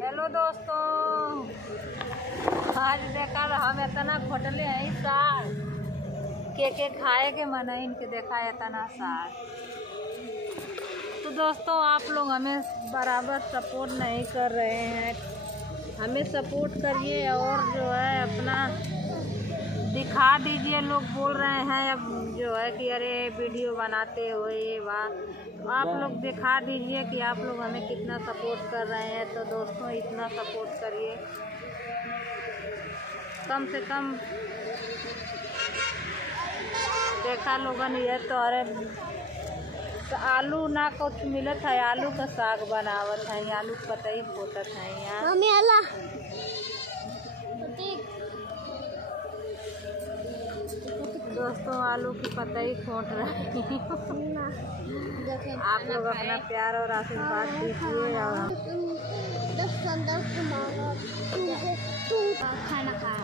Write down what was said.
Hello दोस्तों, आज देखा हम इतना घोटले हैं सार के खाए के मन है इनके देखा इतना सार। तो दोस्तों आप लोग हमें बराबर सपोर्ट नहीं कर रहे हैं, हमें सपोर्ट करिए और जो है अपना दिखा दीजिए। लोग बोल रहे हैं अब जो है कि अरे वीडियो बनाते हो ये बात, आप लोग दिखा दीजिए कि आप लोग हमें कितना सपोर्ट कर रहे हैं। तो दोस्तों इतना सपोर्ट करिए, कम से कम देखा लोगन ये तो अरे तो आलू ना कुछ मिलत है, आलू का साग बनावत है, आलू पतई पोतत है यहाँ। दोस्तों आलू की पतई खोट रही आप लोग अपना प्यार और आशीर्वाद दीजिए। और खाना खा